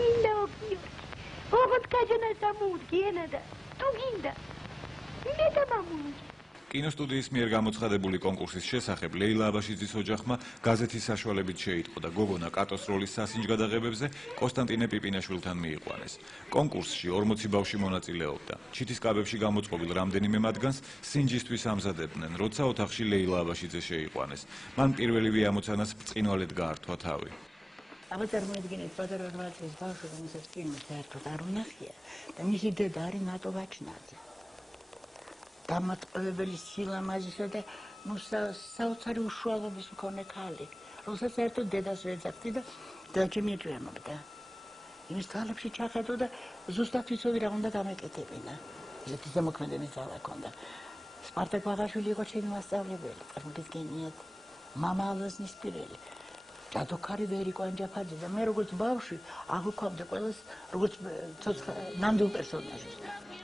გინდა ოქიო. ოღონდ გაჯანა სამუდგენა და თუ გინდა. მე და მამული. კინოსტუდიის მიერ გამოცხადებული კონკურსის შესახებ ლეილა აბაშიძის ოჯახმა გაზეთის საშუალებით შეიტყო და გოგონა კატოს როლის სასინჯ გადაღებებზე კოსტანტინე პიპინაშვილთან მიიყვანეს. კონკურსში 40 ბავშვი მონაწილეობდა. ჩიტის კაბებში გამოწყობილ რამდენიმე მათგანს სინჯისთვის ამზადებდნენ, როცა ოთახში ლეილა აბაშიძე შეიყვანეს. მან პირველივე ამოცანას ბრწყინვალედ გაართვა თავი. აბა წარმოიდგინეთ, პატარა 8 წლის ბავშვი, რომელსაც ფილმი საერთოდ არ უნახია და მისი დედა არის ნატო ვაჩნაძე. დამატყობებელი სილამაზისა და საოცარი უშუალობის მქონე ქალი, რომელსაც საერთოდ დედას ვერ ეძახდი და დაჩემი ეჭვიანობდა. იმის თვალებში ჩახედო და ზუსტად ვიცოდი რა უნდა გამეკეთებინა. ისეთი ზემოქმედების ძალა ჰქონდა. სპარტაკ ვაღაშვილი იყო ჩემი მასწავლებელი, წარმოგიდგენიათ, მამა ალაზნის პირელი. ჯადოქარი ვერიკო ანჯაფაძე და მე როგორც ბავშვი აღვქვამდა ყველას როგორც ნამდვილ პერსონაჟს.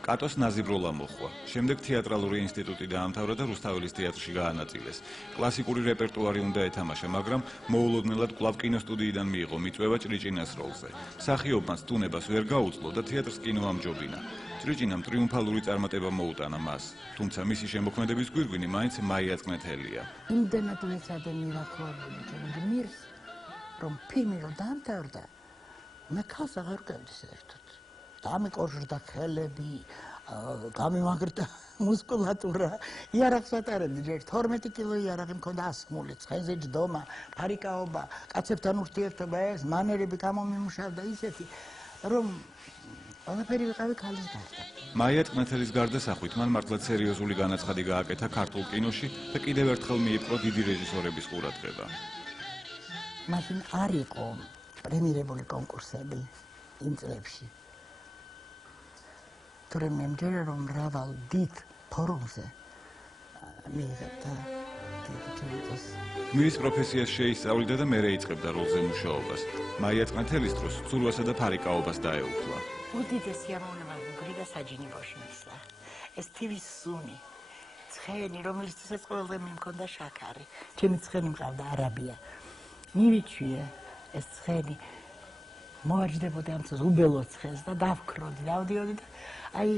კატოს ნაზიბროლა მოხვა. შემდეგ თეატრალური ინსტიტუტი დაამთავრა და რუსთაველის თეატრში გაანაწილეს. კლასიკური რეპერტუარი უნდა ეთამაშა, მაგრამ მოულოდნელად კვლავ კინოსტუდიიდან მიიღო მიწვევა ჭრიჭინას როლზე. მსახიობმა სტუნებას ვერ გაუძლო და თეატრს კინო ამჯობინა. ჭრიჭინამ ტრიუმფალური წარმატება მოუტანა მას, თუმცა მისი შემოქმედების გვირგვინი მაინც მაია წნეთელია. იმდენად მეცადე მირახლოვებული ჩემი გმირს, რომ ფილმი რომ დაამთავრდა, მე ქალს აღარ გავდი საერთოდ. დამიკოჟრდა ხელები, გამიმაგრდა მუსკულატურა. იარაღს ვატარებდი, ჯერ 12 კილო იარაღი მქონდა ასხმული, ცხენზე ჯდომა, ფარიკაობა, კაცებთან ურთიერთობა, ეს მანერები გამომიმუშავდა ისეთი, რომ ყველაფერი ვიყავი ქალის გარდა. მაია წნეთელის გარდასახვით მან მართლაც სერიოზული განაცხადი გააკეთა ქართულ კინოში და კიდევ ერთხელ მიიპყრო დიდი რეჟისორების ყურადღება. მაშინ არ იყო პრემირებული კონკურსები იმ წლებში. თორემ მე მჯერა რომ მრავალ დიდ ფორუმზე მიიღებდა დიდი ჯილდოს. გმირის პროფესიას შეისწავლიდა და მერე იწყებდა როლზე მუშაობას. მაია წნეთელის დროს ცურვასა და ფარიკაობას დაეუფლა. უდიდესი ამოვნება გრიგა საჯინიბოში მისლა. ეს თივის სუნი, ცხენი, რომელიცაც ყველაზე მიმქონდა შაქარი. ჩემი ცხენი მყავდა არაბია. მივიჩვია ეს ცხენი. მოვაჯდებოდი ამ წელს უბელო ცხენს და დავქროდი, დავდიოდი და აი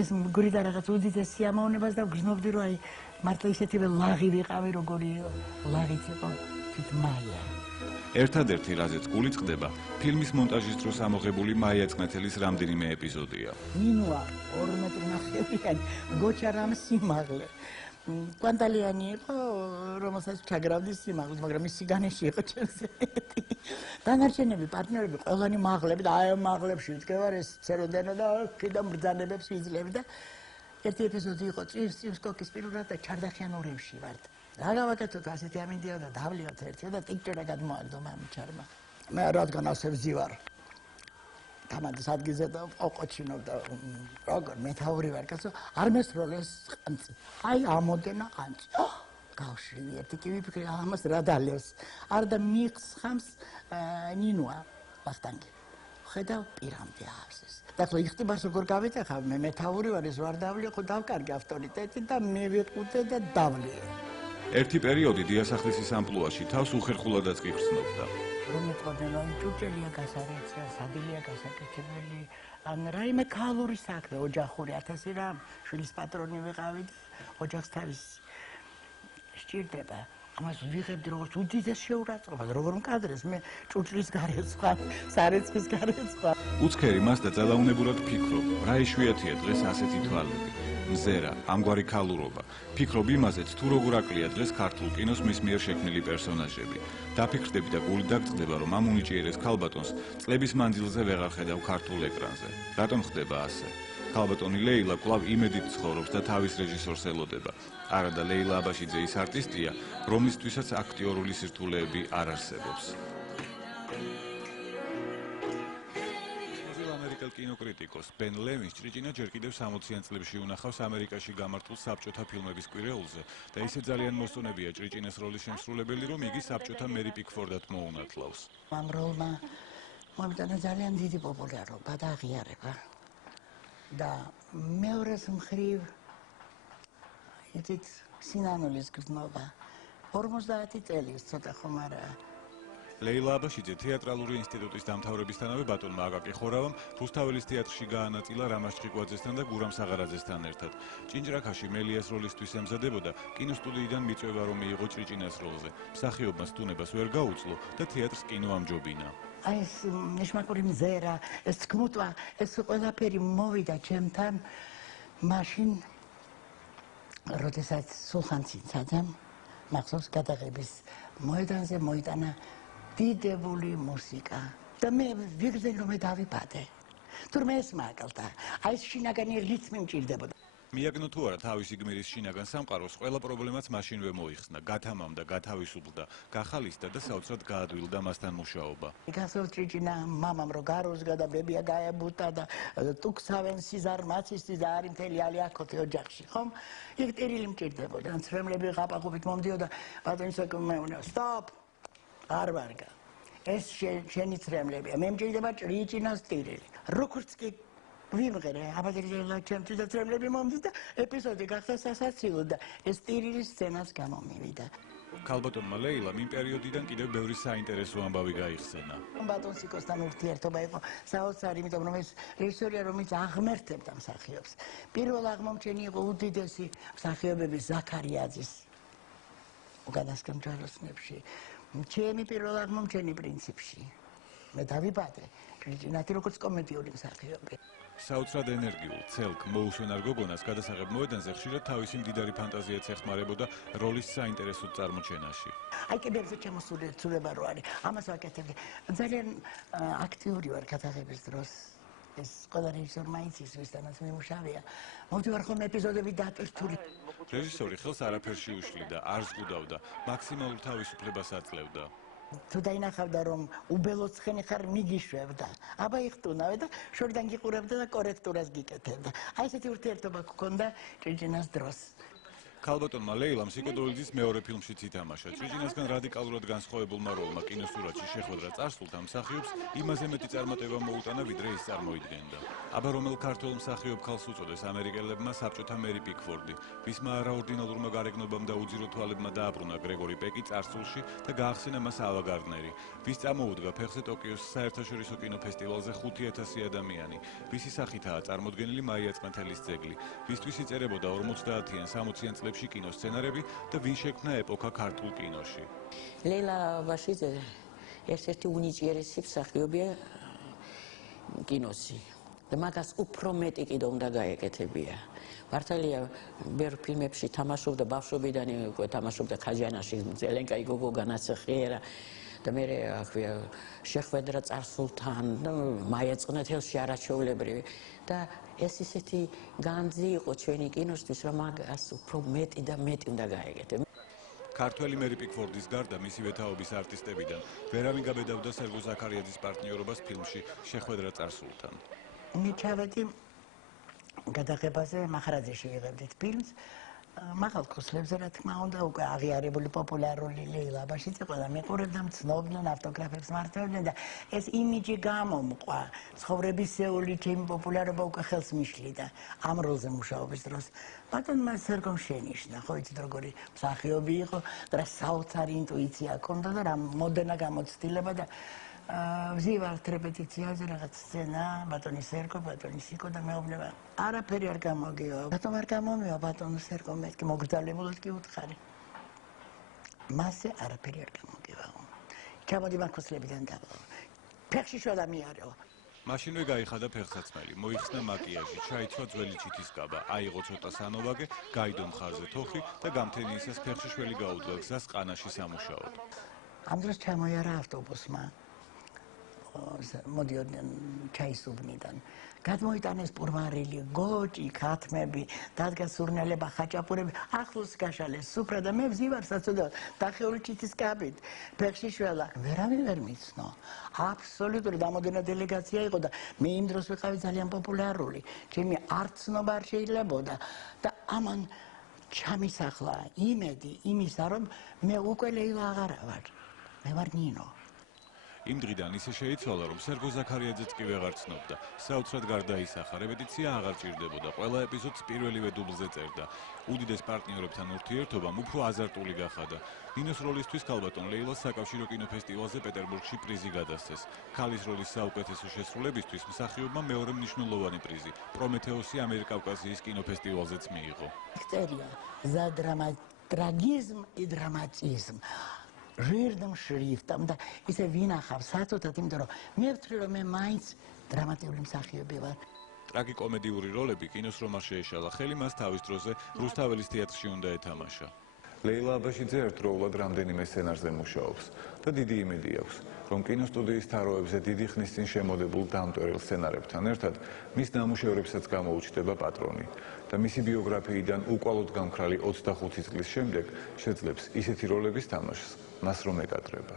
ეს გრიდა რაღაც უდიდეს სიამოვნებას და გრძნობდი რომ აი მართლა ისეთივე ლაღი ვიყავი როგორი ლაღიც იყო თვით მაია. ერთადერთი რაზეც გული წყდება, ფილმის მონტაჟის დროს ამოღებული მაია წნეთელის რამდენიმე ეპიზოდია. ნინუა 2 მეტრი ნახევრიანი გოჩა რამ სიმაღლე. კვანტალიანი იყო, რომელსაც ჩაგრავდი სიმაღლეს, მაგრამ ის სიგანეში იყო ჩემზე. დანარჩენები პარტნიორები ყველანი მაღლები და აი მაღლებში ვდგევარ ეს ცეროდენო და კიდე მბრძანებებს ვიძლევ და ერთი ეპიზოდი იყო წვიმს კოკის პირურად და ჩარდახიან ორევში ვართ. რა გავაკეთოთ ასეთი ამინდია და დავლიოთ ერთი და ტიკჭერა გადმოაგდო მამჩარმა. მე რადგან ასე ვზივარ. თამადის ადგილზე და ოყოჩინო და როგორ მეთაური ვარ კაცო არ მესროლეს ყანწი. აი ამოდენა ყანწი. გავშვი ერთი კი ვიფიქრე ამას რა დალევს. არ და მიხსხამს ნინუა ვახტანგი. ხედავ პირამდე აფსეს. და ხო იხტიბას როგორ გავიტეხავ მე მეთაური ვარ ეს ვარ დავლი ხო დავკარგი ავტორიტეტი და მე ვიყუტე და დავლი. ერთი პერიოდი დიასახლისის ამპლუაში თავს უხერხულადაც კი ხსნობდა. რომ მეტყოდნენ რომ ჭურჭელია გასარეცია, სადილია გასაკეთებელი, ან რაიმე ქალური საქმე, ოჯახური 1000 რამ, შვილის პატრონი ვიყავი და ოჯახს თავის სჭირდება. ამას ვიღებდი როგორც უდიდეს შეურაცხყოფას, როგორ მკადრეს მე ჭურჭლის გარეთ სხვა, სარეცხის გარეთ სხვა. უცქერი მას და ძალაუნებურად ფიქრობ, რა იშვიათია დღეს ასეთი თვალები. მზერა, ამგვარი ქალურობა. ფიქრობ იმაზეც, თუ როგორ აკლია დღეს ქართულ კინოს მის მიერ შექმნილი პერსონაჟები. დაფიქრდები და გული დაგწყდება, რომ ამ უნიჭიერეს ქალბატონს წლების მანძილზე ვეღარ ხედავ ქართულ ეკრანზე. რატომ ხდება ასე? ქალბატონი ლეილა კვლავ იმედით ცხოვრობს და თავის რეჟისორს ელოდება. არა და ლეილა აბაშიძე ის არტისტია, რომლისთვისაც აქტიორული სირთულეები არ არსებობს. კინოკრიტიკოს ბენ ლევინს ჭრიჭინა ჯერ კიდევ 60-იან წლებში უნახავს ამერიკაში გამართულ საბჭოთა ფილმების კვირეულზე და ისე ძალიან მოსწონებია ჭრიჭინას როლის შემსრულებელი, რომ იგი საბჭოთა მერი პიკფორდად მოუნათლავს. ამ როლმა მომიტანა ძალიან დიდი პოპულარობა და აღიარება. და მეორეს მხრივ იცით სინანულის გრძნობა 50 წელი ცოტა ხომ არა ლეილა აბაშიძე თეატრალური ინსტიტუტის დამთავრებისთანავე ბატონმა აკაკი ხორავამ რუსთაველის თეატრში გაანაწილა რამაზ ჭყიკვაძესთან და გურამ საღარაძესთან ერთად. ჭინჭრაქაში მელიას როლისთვის ემზადებოდა, კინოსტუდიიდან მიწვევა რომ მიიღო ჭრიჭინას როლზე. მსახიობმა სტუნებას ვერ გაუძლო და თეატრს კინო ამჯობინა. აი ეს ნეშმაკური მზერა, ეს თქმუთვა, ეს ყველაფერი მოვიდა ჩემთან მაშინ, როდესაც სულხან ცინცაძემ მახსოვს გადაღების მოედანზე მოიტანა დიდებული მუსიკა და მე ვიგრძელი რომ დავიბადე. თურმე ეს მაგალთა, აი ეს შინაგანი რითმი მჭირდებოდა. მიაგნო თუ არა თავისი გმირის შინაგან სამყაროს, ყველა პრობლემაც მაშინვე მოიხსნა, გათამამდა, გათავისუფლდა, გახალისდა და საოცრად გაადვილდა მასთან მუშაობა. გასულ ჭრიჭინა მამამ რო გაროსგა და ბებია გაებუტა და ტუქსავენ სიზარ მაცისტი და არის მთელი ალი აქოთი ოჯახში, ხომ? იქ ტირილი მჭირდებოდა, ცრემლები ყაპაყობით მომდიოდა, ბატონის ეკმეუნა, სტოპ! არ ვარგა. ეს შენი ცრემლებია, მე მჭირდება ჭრიჭინას ტირილი. როგორც კი ვიმღერე, აბადერია ჩემთვის და ცრემლები მომდის და ეპიზოდი გახდა სასაცილო და ეს ტირილის სცენას გამომივიდა. ქალბატონმა ლეილამ იმ პერიოდიდან კიდევ ბევრი საინტერესო ამბავი გაიხსენა. ბატონ სიკოსთან ურთიერთობა იყო საოცარი, იმიტომ რომ ეს რეჟისორია, რომელიც აღმერთებდა მსახიობს. პირველ აღმომჩენი იყო უდიდესი მსახიობების ზაქარიაძის უკანასკნელ ჯვაროსნებში. ჩემი პირველ აღმომჩენი პრინციპში. მე დავიბადე, ჭრიჭინათი როგორც კომედიური მსახიობი. საოცრად ენერგიულ, ცელკ, მოუსვენარ გოგონას გადასაღებ მოედანზე ხშირად თავისი მდიდარი ფანტაზიაც ეხმარებოდა როლის საინტერესო წარმოჩენაში. აი კიბერზე ჩემოსული ცურება რო არის, ამას ვაკეთებდი. ძალიან აქტიური ვარ გადაღების დროს. ეს ყველა რეჟისორმა იცის, ვისთანაც მიმუშავია. მოვდივარ ხოლმე ეპიზოდები დატვირთული. რეჟისორი ხელს არაფერში უშლიდა, არ ზღუდავდა, მაქსიმალურ თავისუფლებას აძლევდა. თუ დაინახავდა რომ უბელო ცხენი ხარ მიგიშვებდა, აბა იხტუნავე და შორიდან გიყურებდა და კორექტურას გიკეთებდა. აი ესეთი ურთიერთობა გქონდა ჭრიჭინას დროს. ქალბატონმა ლეილამ სიკოდოლიძის მეორე ფილმშიც ითამაშა. ჭრიჭინასგან რადიკალურად განსხვავებულმა როლმა კინოსურათში შეხვედრა წარსულთან მსახიობს იმაზე მეტი წარმატება მოუტანა, ვიდრე ის წარმოიდგენდა. აბა რომელ ქართველ მსახიობ ქალს უწოდეს ამერიკელებმა საბჭოთა მერი პიკფორდი, ვისმა არაორდინალურმა გარეგნობამ და უძირო თვალებმა დააბრუნა გრეგორი პეკი წარსულში და გაახსენა მას ავა გარდნერი, ვის წამოუდგა ფეხზე ტოკიოს საერთაშორისო კინოფესტივალზე 5000 ადამიანი, ვისი სახითაა წარმოდგენილი მაია წყნათელის ძეგლი, ვისთვის იწერებოდა 50-იან 60-იან წლებში კინოსცენარები და ვინ შექმნა ეპოქა ქართულ კინოში. ლეილა აბაშიძე ერთ-ერთი უნიჭიერესი მსახიობია კინოში და მაგას უფრო მეტი კიდე უნდა გაეკეთებია. მართალია ბევრ ფილმებში თამაშობდა, ბავშვობიდან უკვე თამაშობდა ქაჯანაში, ელენკა იგოგოგანაც ხერა და მე აქვია შეხვედრა წარსულთან, მაია წყნეთელში არაჩვეულებრივი და ეს ისეთი განძი იყო ჩვენი კინოსთვის, რომ მაგას უფრო მეტი და მეტი უნდა გაეკეთებინა. ქართველი მერი პიკფორდის გარდა მისივე თაობის არტისტებიდან ვერავინ გაბედავდა სერგო ზაქარიაძის პარტნიორობას ფილმში შეხვედრა წარსულთან. მე ჩავედი გადაღებაზე მახრაძეში ვიღებდით ფილმს. მაღალ ქუსლებზე რა თქმა უნდა უკვე აღიარებული პოპულარული ლეილა აბაშიძე ყველა მიყურებდა, მცნობდნენ, ავტოგრაფებს მართვდნენ და ეს იმიჯი გამომყვა. ცხოვრებისეული ჩემი პოპულარობა უკვე ხელს მიშლიდა ამ როლზე მუშაობის დროს. ბატონმა სერგომ შენიშნა, ხო იცით როგორი მსახიობი იყო და რა საოცარი ინტუიცია ჰქონდა და რა მოდერნა გამოცდილება და ვზივართ რეპეტიციაზე რაღაც სცენა, ბატონი სერგო, ბატონი სიკო და მეუბნება, არაფერი არ გამოგივა. ბატონ არ გამომივა, ბატონო სერგო, მეთქი მოგრძალებულად კი უთხარი. მასე არაფერი არ გამოგივა. ჩამოდი მაქოსლებიდან დავალ. ფეხში შვა და მიარეო. მაშინვე გაიხადა ფეხსაცმელი, მოიხსნა მაკიაჟი, ჩაიცვა ძველი ჩითის კაბა, აიღო ცოტა სანოვაგე, გაიდო მხარზე თოხი და გამთენიისას ფეხში შველი გაუდგა გზას ყანაში სამუშაოდ. ამ დროს ჩამოიარა ავტობუსმა. მოდიოდნენ ჩაისუბნიდან. გადმოიტანეს პურვარილი, გოჭი, ქათმები, დადგა სურნელება, ხაჭაპურები, ახლოს გაშალეს სუფრა და მე ვზივარ საწოდავ დახეული ჩითის კაბით. ფეხში შველა, ვერავინ ვერ მიცნო. აბსოლუტური დამოდენა დელეგაცია იყო და მე იმ დროს ვიყავი ძალიან პოპულარული. ჩემი არცნობა არ შეიძლებოდა და ამან ჩამისახლა იმედი იმისა, რომ მე უკვე ლეილა აღარა ვარ. მე ვარ ნინო. იმ დღიდან ისე შეიცვალა, რომ სერგო ზაქარიაძეც კი ვეღარ ცნობდა. საოცრად გარდაისახა, რეპეტიცია აღარ ჭირდებოდა, ყველა ეპიზოდს პირველივე დუბლზე წერდა. უდიდეს პარტნიორებთან ურთიერთობამ უფრო აზარტული გახადა. ნინოს როლისთვის ქალბატონ ლეილას საკავშირო კინოფესტივალზე პეტერბურგში პრიზი გადასცეს. ქალის როლის საუკეთესო შესრულებისთვის მსახიობმა მეორე მნიშვნელოვანი პრიზი, პრომეთეოსი ამიერკავკასიის კინოფესტივალზეც მიიღო. Წერია за ტრაგიზმ и დრამატიზმ. Жирным шрифтом და ისე ვინახავს საწუთად, იმიტომ რომ მე ვთვლი რომ მე მაინც დრამატიული მსახიობი ვარ. ტრაგიკომედიური როლები კინოს რომ არ შეეშალა ხელი, მას თავის დროზე რუსთაველის თეატრში უნდა ეთამაშა. ლეილა აბაშიძე ერთდროულად რამდენიმე სცენარზე მუშაობს და დიდი იმედი აქვს, რომ კინოსტუდიის თაროებზე დიდი ხნის წინ შემოდებულ დამტვერელ სცენარებთან ერთად მის ნამუშევრებსაც გამოუჩნდება პატრონი და მისი ბიოგრაფიიდან უკვალოდ გამქრალი 25 წლის შემდეგ შეძლებს ისეთი როლების თამაშს, მას რომ ეკადრება.